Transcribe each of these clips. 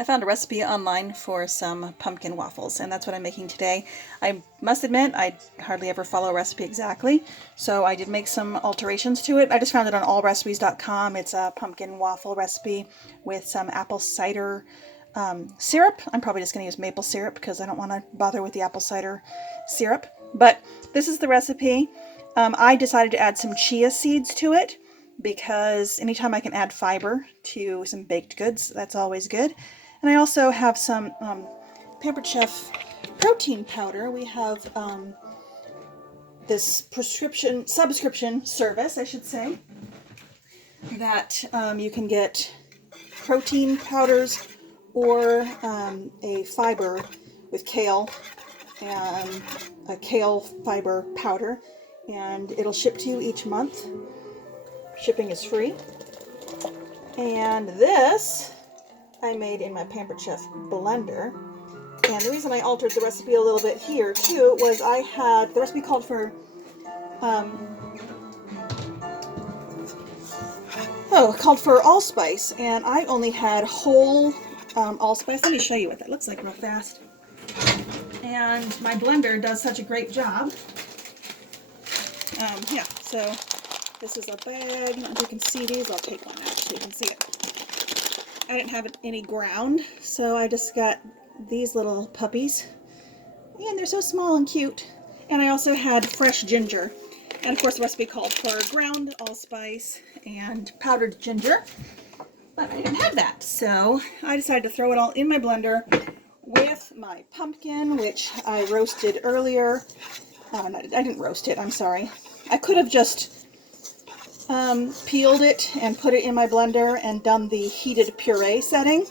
I found a recipe online for some pumpkin waffles, and that's what I'm making today. I must admit, I hardly ever follow a recipe exactly, so I did make some alterations to it. I just found it on allrecipes.com. It's a pumpkin waffle recipe with some apple cider syrup. I'm probably just going to use maple syrup because I don't want to bother with the apple cider syrup. But this is the recipe. I decided to add some chia seeds to it because anytime I can add fiber to some baked goods, that's always good. And I also have some Pampered Chef protein powder. We have this subscription service, I should say, that you can get protein powders or a fiber with kale and a kale fiber powder, and it'll ship to you each month. Shipping is free. And this I made in my Pampered Chef blender. And the reason I altered the recipe a little bit here too was the recipe called for allspice, and I only had whole allspice. Let me show you what that looks like real fast. And my blender does such a great job. Yeah, so this is a bag. You can see these. I'll take one out so you can see it. I didn't have any ground, so I just got these little puppies. And they're so small and cute. And I also had fresh ginger. And of course the recipe called for ground allspice and powdered ginger. But I didn't have that, so I decided to throw it all in my blender with my pumpkin, which I roasted earlier. Oh, no, I didn't roast it, I'm sorry. I could have just peeled it and put it in my blender and done the heated puree setting,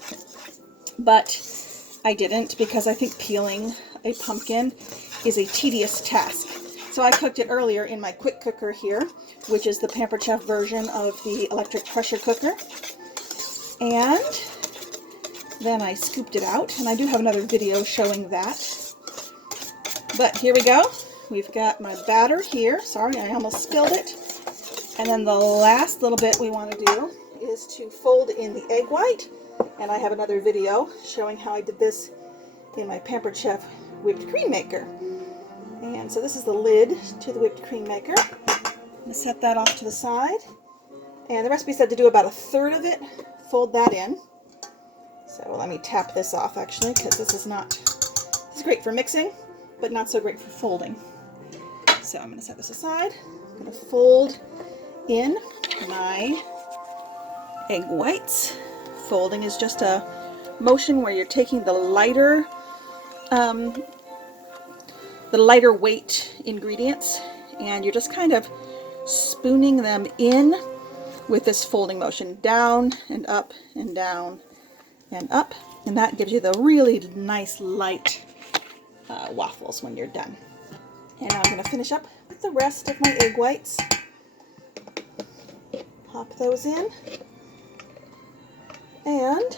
but I didn't because I think peeling a pumpkin is a tedious task. So I cooked it earlier in my quick cooker here, which is the Pampered Chef version of the electric pressure cooker, and then I scooped it out, and I do have another video showing that. But here we go. We've got my batter here. Sorry, I almost spilled it. And then the last little bit we want to do is to fold in the egg white. And I have another video showing how I did this in my Pampered Chef whipped cream maker. And so this is the lid to the whipped cream maker. I'm going to set that off to the side. And the recipe said to do about a third of it, fold that in. So let me tap this off actually, because this is great for mixing, but not so great for folding. So I'm going to set this aside. I'm going to fold in my egg whites. Folding is just a motion where you're taking the lighter weight ingredients and you're just kind of spooning them in with this folding motion, down and up and down and up, and that gives you the really nice light waffles when you're done. And now I'm going to finish up with the rest of my egg whites. Pop those in. And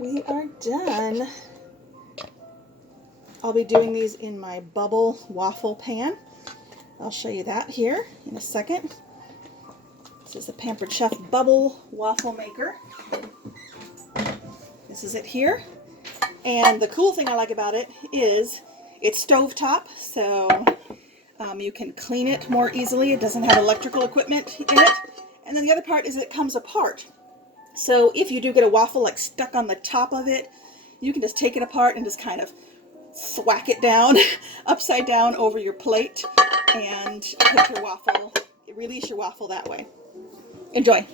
we are done. I'll be doing these in my bubble waffle pan. I'll show you that here in a second. This is the Pampered Chef bubble waffle maker. This is it here. And the cool thing I like about it is it's stovetop, so you can clean it more easily. It doesn't have electrical equipment in it. And then the other part is it comes apart. So if you do get a waffle like stuck on the top of it, you can just take it apart and just kind of thwack it down upside down over your plate and cook your waffle, release your waffle that way. Enjoy.